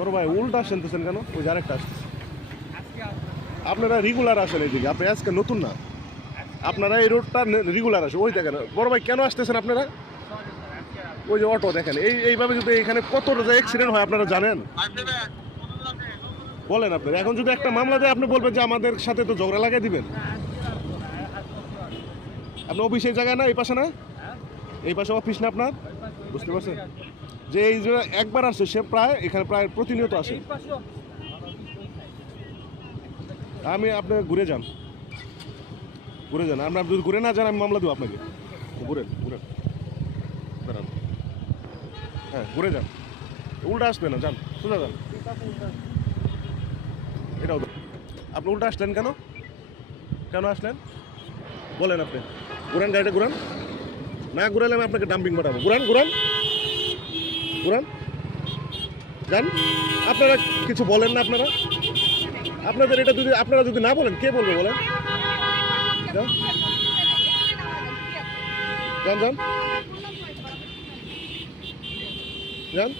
বড় ভাই উল্টা শুনতেছেন কেন? ওই যে আরেকটা আসতেছে। আপনারা রেগুলার আসেন এইদিকে, আপনি আজকে নতুন না। আপনারা এই রোডটা রেগুলার আসেন। ওই দেখেন বড় ভাই কেন আসতেছেন আপনারা? ওই যে অটো দেখেন, এইভাবে যদি এখানে কত অ্যাক্সিডেন্ট হয় আপনারা জানেন? বলেন আপনি, এখন যদি একটা মামলা দেয় আপনি বলবেন যে আমাদের সাথে তো ঝগড়া লাগাই দিবেন। আপনার অফিস এই জায়গায় না, এই পাশে না? এই পাশে অফিস না আপনার? বুঝতে পারছেন যে এই যে একবার আসছে সে প্রায় এখানে প্রায় প্রতিনিয়ত আসে। আমি আপনি ঘুরে যান, ঘুরে যান। আপনার যদি ঘুরে না যান আমি মামলা দেবো আপনাকে। ঘুরেন ঘুরেন, দাঁড়ান। হ্যাঁ ঘুরে যান, উল্টা আসবে না, যান সোজা যান। এটাও তো আপনি উল্টা আসলেন কেন? কেন আসলেন বলেন আপনি? ঘুরান গাড়িটা, ঘুরান। না ঘুরালে আমি আপনাকে ডাম্পিং পাঠাবো। ঘুরান ঘুরান ঘুরান, যান। আপনারা কিছু বলেন না? আপনারা আপনাদের এটা যদি আপনারা যদি না বলেন কে বলবে বলেন? যান যান যান যান।